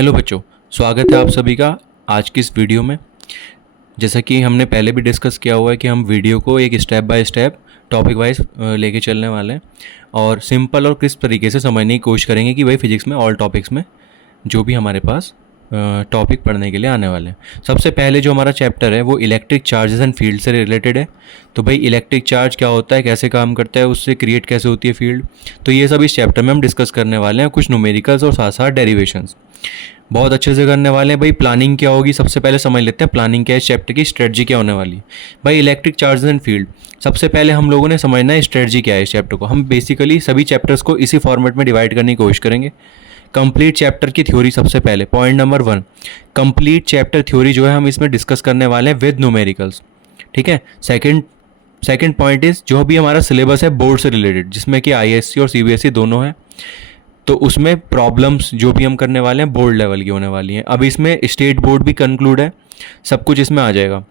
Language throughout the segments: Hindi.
हेलो बच्चों, स्वागत है आप सभी का आज की इस वीडियो में। जैसा कि हमने पहले भी डिस्कस किया हुआ है कि हम वीडियो को एक step by step topic wise लेके चलने वाले हैं और सिंपल और क्रिस्प तरीके से समझने की कोशिश करेंगे कि भाई फिजिक्स में ऑल टॉपिक्स में जो भी हमारे पास टॉपिक पढ़ने के लिए आने वाले हैं। सबसे पहले जो हमारा चैप्टर है वो इलेक्ट्रिक चार्जेस एंड फील्ड से रिलेटेड है। तो भाई इलेक्ट्रिक चार्ज क्या होता है, कैसे काम करता है, उससे क्रिएट कैसे होती है फील्ड, तो ये सब इस चैप्टर में हम डिस्कस करने वाले हैं। कुछ न्यूमेरिकल्स और साथ साथ डेरिवेशंस बहुत अच्छे से करने वाले हैं। भाई प्लानिंग क्या होगी, सबसे पहले समझ लेते हैं प्लानिंग क्या है, इस चैप्टर की स्ट्रेटजी क्या होने वाली है। भाई इलेक्ट्रिक चार्जेस एंड फील्ड, सबसे पहले हम लोगों ने समझना है स्ट्रेटजी क्या है इस चैप्टर को। हम बेसिकली सभी चैप्टर्स को इसी फॉर्मेट में डिवाइड करने की कोशिश करेंगे। कंप्लीट चैप्टर की थ्योरी सबसे पहले, point number 1, complete chapter theory जो है हम इसमें डिस्कस करने वाले हैं विद न्यूमेरिकल्स। ठीक है। सेकंड पॉइंट इज जो भी हमारा सिलेबस है बोर्ड से रिलेटेड, जिसमें कि आईएससी और सीबीएसई दोनों है, तो उसमें प्रॉब्लम्स जो भी हम करने वाले हैं बोर्ड लेवल की होने वाली हैं। अब इसमें स्टेट बोर्ड भी कंक्लूड है, सब कुछ इसमें आ जाएगा।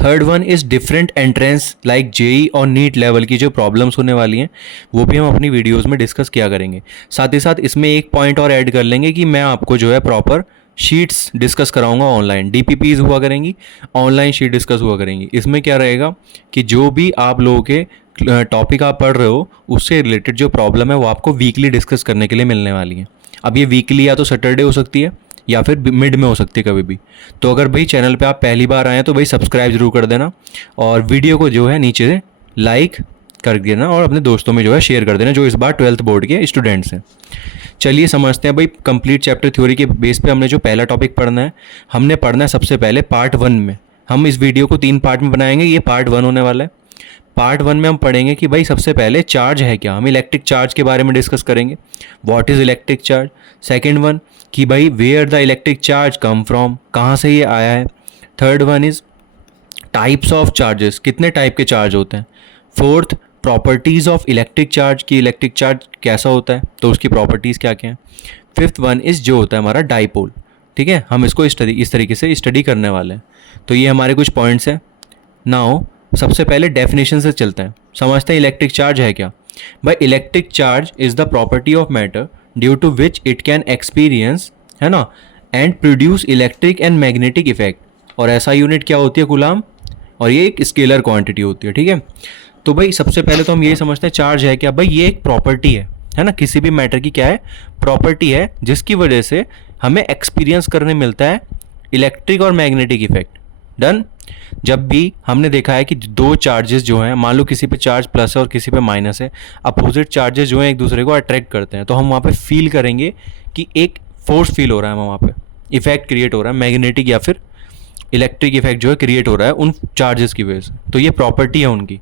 Third one is different entrance like JEE और नीट लेवल की जो प्रॉब्लम्स होने वाली हैं वो भी हम अपनी वीडियोस में डिस्कस किया करेंगे। साथ ही साथ इसमें एक पॉइंट और ऐड कर लेंगे कि मैं आपको जो है प्रॉपर शीट्स डिस्कस कराऊंगा ऑनलाइन, डीपीपीज हुआ करेंगी, ऑनलाइन शीट डिस्कस हुआ करेंगी। इसमें क्या रहेगा कि जो भी आप लोगों के टॉपिक आप पढ़ रहे हो उससे रिलेटेड जो प्रॉब्लम है वो आपको वीकली डिस्कस करने के लिए मिलने वाली है। अब ये वीकली या तो सैटरडे हो सकती है या फिर मिड में हो सकती है कभी भी। तो अगर भाई चैनल पे आप पहली बार आए हैं तो भाई सब्सक्राइब जरूर कर देना और वीडियो को जो है नीचे से लाइक कर देना और अपने दोस्तों में जो है शेयर कर देना जो इस बार 12th बोर्ड के स्टूडेंट्स हैं। चलिए समझते हैं भाई कंप्लीट चैप्टर थ्योरी के बेस पे हमने जो पहला टॉपिक पढ़ना है, हमने पढ़ना है सबसे पहले पार्ट 1 में। हम इस वीडियो को 3 पार्ट में बनाएंगे, ये पार्ट 1 होने वाला है। पार्ट 1 में हम पढ़ेंगे कि भाई सबसे पहले चार्ज है क्या, हम इलेक्ट्रिक चार्ज के बारे में डिस्कस करेंगे, what is electric charge. Second one कि भाई where the electric charge come from, कहाँ से ये आया है। Third one is types of charges, कितने टाइप के चार्ज होते हैं। Fourth properties of electric charge, की इलेक्ट्रिक चार्ज कैसा होता है तो उसकी प्रॉपर्टीज़ क्या क्या हैं। फिफ्थ वन इज़ जो होता है हमारा डाइपोल। ठीक है, हम इसको इस तरीके से स्टडी करने वाले हैं। तो ये हमारे कुछ पॉइंट्स हैं। नाउ सबसे पहले डेफिनेशन से चलते हैं, समझते हैं इलेक्ट्रिक चार्ज है क्या। भाई electric charge is the property of matter due to which it can experience, है ना, and produce electric and magnetic effect. और ऐसा यूनिट क्या होती है, कूलाम, और ये एक स्केलर क्वांटिटी होती है। ठीक है, तो भाई सबसे पहले तो हम यही समझते हैं चार्ज है क्या। भाई ये एक प्रॉपर्टी है ना, किसी भी मैटर की क्या है, प्रॉपर्टी है, जिसकी वजह से हमें एक्सपीरियंस करने मिलता है इलेक्ट्रिक और मैग्नेटिक इफेक्ट। डन। जब भी हमने देखा है कि दो चार्जेस जो हैं, मान लो किसी पे चार्ज प्लस है और किसी पे माइनस है, अपोजिट चार्जेस जो हैं एक दूसरे को अट्रैक्ट करते हैं, तो हम वहाँ पे फील करेंगे कि एक फोर्स फील हो रहा है, वहाँ पे इफेक्ट क्रिएट हो रहा है, मैग्नेटिक या फिर इलेक्ट्रिक इफेक्ट जो है क्रिएट हो रहा है उन चार्जेस की वजह से। तो ये प्रॉपर्टी है उनकी।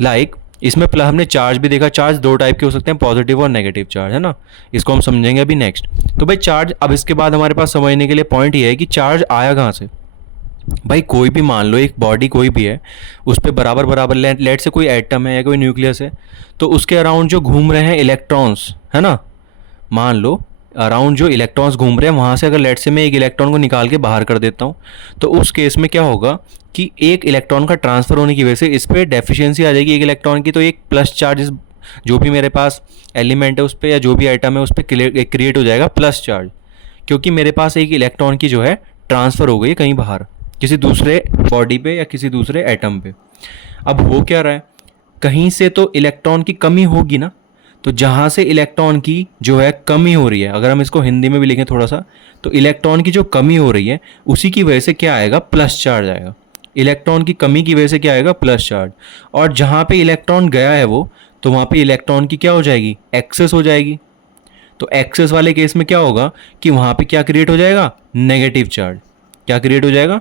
लाइक इसमें प्लस हमने चार्ज भी देखा, चार्ज दो टाइप के हो सकते हैं, पॉजिटिव और नेगेटिव चार्ज, है ना, इसको हम समझेंगे अभी नेक्स्ट। तो भाई चार्ज, अब इसके बाद हमारे पास समझने के लिए पॉइंट ये है कि चार्ज आया कहाँ से। भाई कोई भी मान लो एक बॉडी कोई भी है, उस पर बराबर बराबर लेट से कोई एटम है या कोई न्यूक्लियस है, तो उसके अराउंड जो घूम रहे हैं इलेक्ट्रॉन्स, है ना, मान लो अराउंड जो इलेक्ट्रॉन्स घूम रहे हैं वहाँ से अगर लेट से मैं एक इलेक्ट्रॉन को निकाल के बाहर कर देता हूँ, तो उस केस में क्या होगा कि एक इलेक्ट्रॉन का ट्रांसफ़र होने की वजह से इस पर डेफिशिएंसी आ जाएगी एक इलेक्ट्रॉन की। तो एक प्लस चार्ज जो भी मेरे पास एलिमेंट है उस पर या जो भी आइटम है उस पर क्रिएट हो जाएगा प्लस चार्ज, क्योंकि मेरे पास एक इलेक्ट्रॉन की जो है ट्रांसफ़र हो गई कहीं बाहर किसी दूसरे बॉडी पे या किसी दूसरे एटम पे। अब हो क्या रहा है, कहीं से तो इलेक्ट्रॉन की कमी होगी ना, तो जहाँ से इलेक्ट्रॉन की जो है कमी हो रही है, अगर हम इसको हिंदी में भी लिखें थोड़ा सा, तो इलेक्ट्रॉन की जो कमी हो रही है उसी की वजह से क्या आएगा, प्लस चार्ज आएगा। इलेक्ट्रॉन की कमी की वजह से क्या आएगा, प्लस चार्ज। और जहाँ पे इलेक्ट्रॉन गया है वो, तो वहाँ पे इलेक्ट्रॉन की क्या हो जाएगी, एक्सेस हो जाएगी। तो एक्सेस वाले केस में क्या होगा कि वहाँ पे क्या क्रिएट हो जाएगा, नेगेटिव चार्ज। क्या क्रिएट हो जाएगा,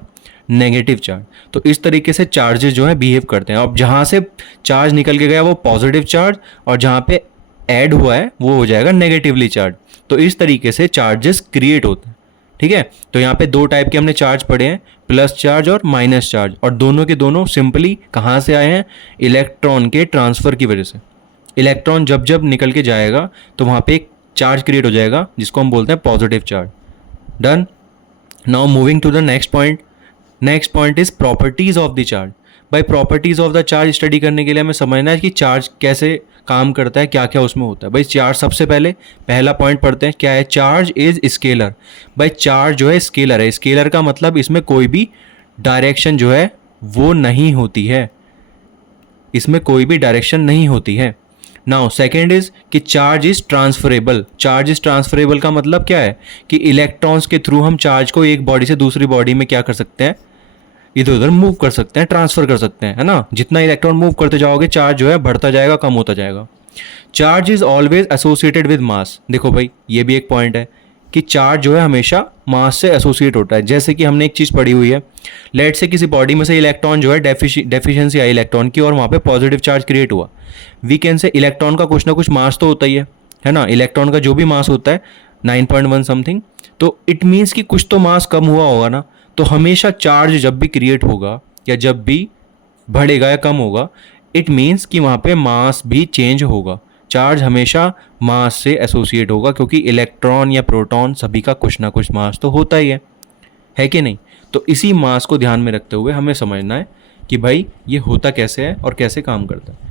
नेगेटिव चार्ज। तो इस तरीके से चार्जेस जो है बिहेव करते हैं। अब जहाँ से चार्ज निकल के गया वो पॉजिटिव चार्ज, और जहाँ पे ऐड हुआ है वो हो जाएगा नेगेटिवली चार्ज। तो इस तरीके से चार्जेस क्रिएट होते हैं। ठीक है, तो यहाँ पे दो टाइप के हमने चार्ज पढ़े हैं, प्लस चार्ज और माइनस चार्ज, और दोनों के दोनों सिंपली कहाँ से आए हैं, इलेक्ट्रॉन के ट्रांसफ़र की वजह से। इलेक्ट्रॉन जब जब निकल के जाएगा तो वहाँ पे एक चार्ज क्रिएट हो जाएगा जिसको हम बोलते हैं positive charge. Done. Now moving to the next point. Next point is properties of the charge. भाई properties of the charge study करने के लिए हमें समझना है कि चार्ज कैसे काम करता है, क्या क्या उसमें होता है। भाई चार्ज सबसे पहले पहला पॉइंट पढ़ते हैं, क्या है? Charge is scalar. भाई चार्ज जो है स्केलर है। स्केलर का मतलब इसमें कोई भी डायरेक्शन जो है वो नहीं होती है, इसमें कोई भी डायरेक्शन नहीं होती है। नाउ सेकेंड इज कि charge is transferable. Charge is transferable का मतलब क्या है कि इलेक्ट्रॉन्स के थ्रू हम चार्ज को एक बॉडी से दूसरी बॉडी में क्या कर सकते हैं, इधर उधर मूव कर सकते हैं, ट्रांसफर कर सकते हैं, है ना। जितना इलेक्ट्रॉन मूव करते जाओगे चार्ज जो है बढ़ता जाएगा, कम होता जाएगा। Charge is always associated with mass. देखो भाई ये भी एक पॉइंट है कि चार्ज जो है हमेशा मास से एसोसिएट होता है। जैसे कि हमने एक चीज़ पढ़ी हुई है, लेट से किसी बॉडी में से इलेक्ट्रॉन जो है डेफिशिएंसी आई इलेक्ट्रॉन की और वहाँ पे पॉजिटिव चार्ज क्रिएट हुआ। वी कैन से इलेक्ट्रॉन का कुछ ना कुछ मास तो होता ही है ना। इलेक्ट्रॉन का जो भी मास होता है 9.1 समथिंग, तो इट मीन्स कि कुछ तो मास कम हुआ होगा ना। तो हमेशा चार्ज जब भी क्रिएट होगा या जब भी बढ़ेगा या कम होगा, इट मीन्स कि वहाँ पे मास भी चेंज होगा। चार्ज हमेशा मास से एसोसिएट होगा क्योंकि इलेक्ट्रॉन या प्रोटॉन सभी का कुछ ना कुछ मास तो होता ही है कि नहीं। तो इसी मास को ध्यान में रखते हुए हमें समझना है कि भाई ये होता कैसे है और कैसे काम करता है।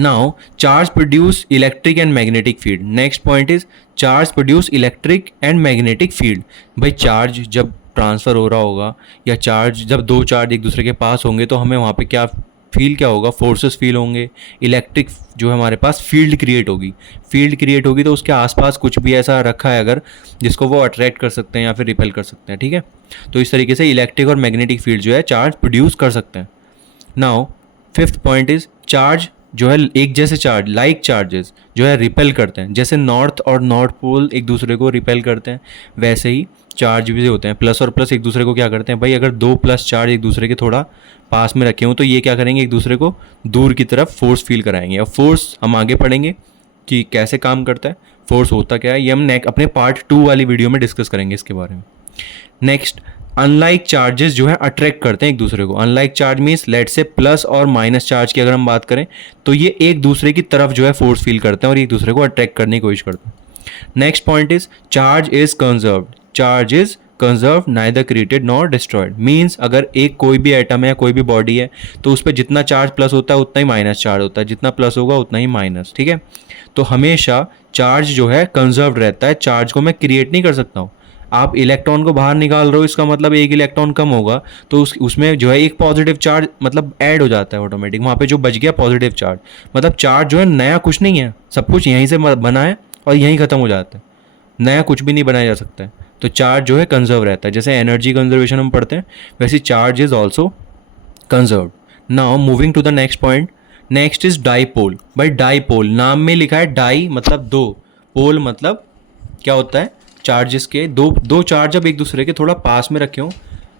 Now charge produce electric and magnetic field. Next point is charge produce electric and magnetic field. भाई चार्ज जब ट्रांसफ़र हो रहा होगा या चार्ज जब दो चार्ज एक दूसरे के पास होंगे तो हमें वहाँ पे क्या फील क्या होगा, फोर्सेस फील होंगे। इलेक्ट्रिक जो है हमारे पास फील्ड क्रिएट होगी। फील्ड क्रिएट होगी तो उसके आसपास कुछ भी ऐसा रखा है अगर जिसको वो अट्रैक्ट कर सकते हैं या फिर रिपेल कर सकते हैं, ठीक है। तो इस तरीके से इलेक्ट्रिक और मैग्नेटिक फील्ड जो है चार्ज प्रोड्यूस कर सकते हैं। Now fifth point is charge जो है एक जैसे चार्ज लाइक चार्जेस जो है रिपेल करते हैं। जैसे नॉर्थ और नॉर्थ पोल एक दूसरे को रिपेल करते हैं, वैसे ही चार्ज भी होते हैं। प्लस और प्लस एक दूसरे को क्या करते हैं भाई, अगर दो प्लस चार्ज एक दूसरे के थोड़ा पास में रखे हों तो ये क्या करेंगे, एक दूसरे को दूर की तरफ फोर्स फील कराएंगे। और फोर्स हम आगे पढ़ेंगे कि कैसे काम करता है, फोर्स होता क्या है, ये हम अपने पार्ट 2 वाली वीडियो में डिस्कस करेंगे इसके बारे में। नेक्स्ट, अनलाइक चार्जेस जो है अट्रैक्ट करते हैं एक दूसरे को। अनलाइक चार्ज मीन्स लेट से प्लस और माइनस चार्ज की अगर हम बात करें तो ये एक दूसरे की तरफ जो है फोर्स फील करते हैं और एक दूसरे को अट्रैक्ट करने की कोशिश करते हैं। Next point is charge is conserved. Charge is conserve neither created nor destroyed. Means अगर एक कोई भी एटम है या कोई भी बॉडी है तो उस पर जितना चार्ज प्लस होता है उतना ही माइनस चार्ज होता है, जितना प्लस होगा उतना ही माइनस, ठीक है। तो हमेशा चार्ज जो है कंजर्व रहता है, चार्ज को मैं क्रिएट नहीं कर सकता हूँ। आप इलेक्ट्रॉन को बाहर निकाल रहे हो, इसका मतलब एक इलेक्ट्रॉन कम होगा तो उसमें जो है एक पॉजिटिव चार्ज मतलब ऐड हो जाता है ऑटोमेटिक। वहाँ पे जो बच गया पॉजिटिव चार्ज, मतलब चार्ज जो है नया कुछ नहीं है, सब कुछ यहीं से बना है और यहीं ख़त्म हो जाता है, नया कुछ भी नहीं बनाया जा सकता है। तो चार्ज जो है कंजर्व रहता है। जैसे एनर्जी कंजर्वेशन हम पढ़ते हैं वैसे charge is also conserve. Now moving to the next point, next is dipole. भाई डाईपोल नाम में लिखा है डाई मतलब दो, पोल मतलब क्या होता है, चार्जेस के दो चार्ज जब एक दूसरे के थोड़ा पास में रखे हों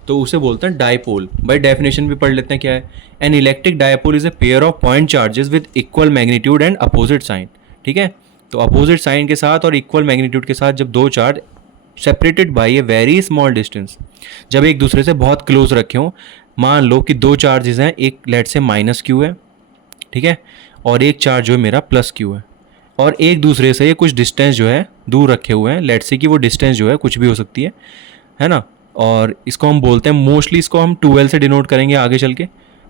तो उसे बोलते हैं डाईपोल। भाई डेफिनेशन भी पढ़ लेते हैं क्या है। An electric dipole is a pair of point charges with equal magnitude and opposite sign, ठीक है। तो अपोजिट साइन के साथ और इक्वल मैग्नीट्यूड के साथ जब दो charge separated by a very small distance, जब एक दूसरे से बहुत क्लोज रखे हों, मान लो कि दो चार्जेस हैं, एक लेट से माइनस क्यू है, ठीक है, और एक चार्ज जो है मेरा प्लस क्यू है, और एक दूसरे से कुछ डिस्टेंस जो है दूर रखे हुए हैं। लेट से कि वो डिस्टेंस जो है कुछ भी हो सकती है ना। और इसको हम बोलते हैं, मोस्टली इसको हम 2L से डिनोट करेंगे आगे चल के।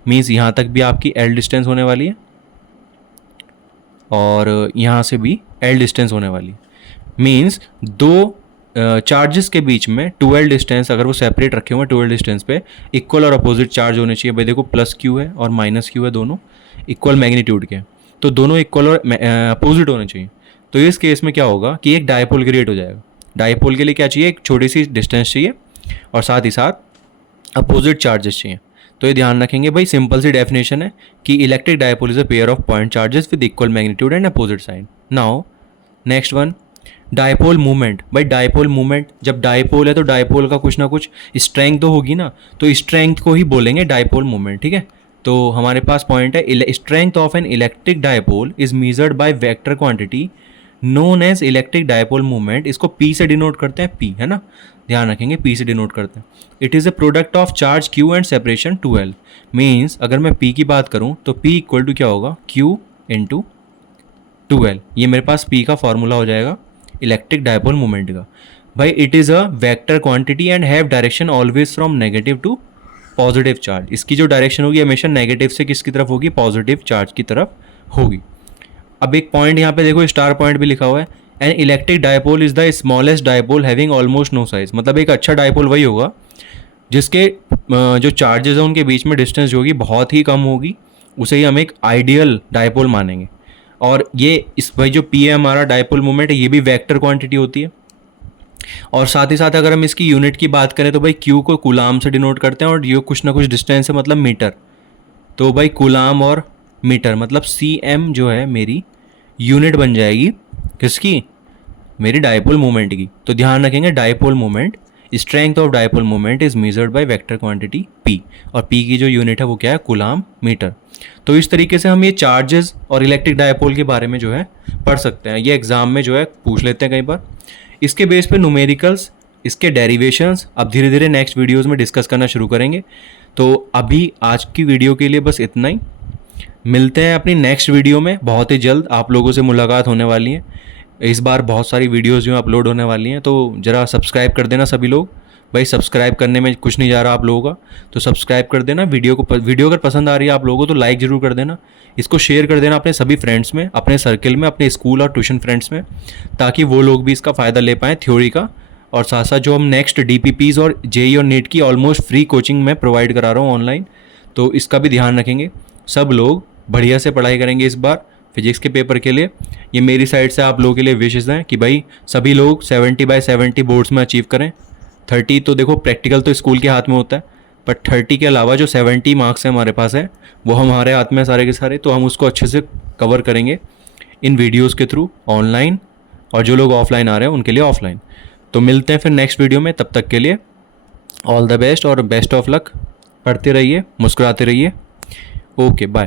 मीन्स यहाँ तक भी आपकी L डिस्टेंस होने वाली है और यहाँ से भी L डिस्टेंस होने वाली है। मीन्स दो चार्जेस के बीच में 2L डिस्टेंस अगर वो सेपरेट रखे हुए हैं 2L डिस्टेंस पे, इक्वल और अपोजिट चार्ज होने चाहिए। भाई देखो प्लस क्यू है और माइनस क्यू है, दोनों इक्वल मैग्नीट्यूड के, तो दोनों इक्वल और अपोजिट होने चाहिए। तो इस केस में क्या होगा कि एक डायपोल क्रिएट हो जाएगा। डायपोल के लिए क्या चाहिए, एक छोटी सी डिस्टेंस चाहिए और साथ ही साथ अपोजिट चार्जेस चाहिए। तो ये ध्यान रखेंगे भाई, सिंपल सी डेफिनेशन है कि electric dipole is a pair of point charges with equal magnitude and opposite sign. Now next one, dipole movement. भाई डायपोल मूवमेंट, जब डायपोल है तो डायपोल का कुछ ना कुछ स्ट्रेंथ तो होगी ना, तो स्ट्रेंथ को ही बोलेंगे डायपोल मूवमेंट, ठीक है। तो हमारे पास पॉइंट है, strength of an electric dipole is measured by vector quantity known as electric dipole movement. इसको P से डिनोट करते हैं, P है ना, ध्यान रखेंगे P से डिनोट करते हैं। It is a product of charge Q and separation 2L। Means अगर मैं P की बात करूँ तो P इक्वल टू क्या होगा, Q इंटू 2L। ये मेरे पास P का फॉर्मूला हो जाएगा इलेक्ट्रिक डायपोल मूवमेंट का। भाई it is a vector quantity and have direction always from negative to positive charge. इसकी जो डायरेक्शन होगी हमेशा नेगेटिव से किसकी तरफ होगी, पॉजिटिव चार्ज की तरफ होगी। अब एक पॉइंट यहाँ पे देखो, स्टार पॉइंट भी लिखा हुआ है, an electric dipole is the smallest dipole having almost no size. मतलब एक अच्छा डायपोल वही होगा जिसके जो चार्जेस हैं उनके बीच में डिस्टेंस जो होगी बहुत ही कम होगी, उसे ही हम एक आइडियल डायपोल मानेंगे। और ये इस भाई जो पी है हमारा डायपोल मोमेंट है, ये भी वेक्टर क्वांटिटी होती है। और साथ ही साथ अगर हम इसकी यूनिट की बात करें तो भाई क्यू को कूलाम से डिनोट करते हैं, और ये कुछ ना कुछ डिस्टेंस है मतलब मीटर। तो भाई कूलाम और मीटर मतलब सी एम जो है मेरी यूनिट बन जाएगी किसकी, मेरी डायपोल मोमेंट की। तो ध्यान रखेंगे dipole moment, strength of dipole moment is measured by vector quantity P, और पी की जो यूनिट है वो क्या है, कूलाम मीटर। तो इस तरीके से हम ये चार्जेस और इलेक्ट्रिक डायपोल के बारे में जो है पढ़ सकते हैं। ये एग्जाम में जो है पूछ लेते हैं कई बार। इसके बेस पे न्यूमेरिकल्स, इसके डेरिवेशंस अब धीरे धीरे नेक्स्ट वीडियोज़ में डिस्कस करना शुरू करेंगे। तो अभी आज की वीडियो के लिए बस इतना ही। मिलते हैं अपनी नेक्स्ट वीडियो में, बहुत ही जल्द आप लोगों से मुलाकात होने वाली है। इस बार बहुत सारी वीडियोस जो अपलोड होने वाली हैं, तो ज़रा सब्सक्राइब कर देना सभी लोग। भाई सब्सक्राइब करने में कुछ नहीं जा रहा आप लोगों का, तो सब्सक्राइब कर देना। वीडियो अगर पसंद आ रही है आप लोगों को तो लाइक ज़रूर कर देना। इसको शेयर कर देना अपने सभी फ्रेंड्स में, अपने सर्कल में, अपने स्कूल और ट्यूशन फ्रेंड्स में, ताकि वो लोग भी इसका फ़ायदा ले पाएँ थ्योरी का। और साथ साथ जो हम नेक्स्ट DPPs और JEE और नीट की ऑलमोस्ट फ्री कोचिंग मैं प्रोवाइड करा रहा हूँ ऑनलाइन, तो इसका भी ध्यान रखेंगे। सब लोग बढ़िया से पढ़ाई करेंगे इस बार फिजिक्स के पेपर के लिए। ये मेरी साइड से आप लोगों के लिए विशेष हैं कि भाई सभी लोग 70/70 बोर्ड्स में अचीव करें। 30 तो देखो प्रैक्टिकल तो स्कूल के हाथ में होता है, पर 30 के अलावा जो 70 मार्क्स हैं हमारे पास है वो हमारे हाथ में सारे के सारे, तो हम उसको अच्छे से कवर करेंगे इन वीडियोस के थ्रू ऑनलाइन, और जो लोग ऑफलाइन आ रहे हैं उनके लिए ऑफलाइन। तो मिलते हैं फिर नेक्स्ट वीडियो में, तब तक के लिए ऑल द बेस्ट और बेस्ट ऑफ लक। पढ़ते रहिए, मुस्कुराते रहिए। Okay bye.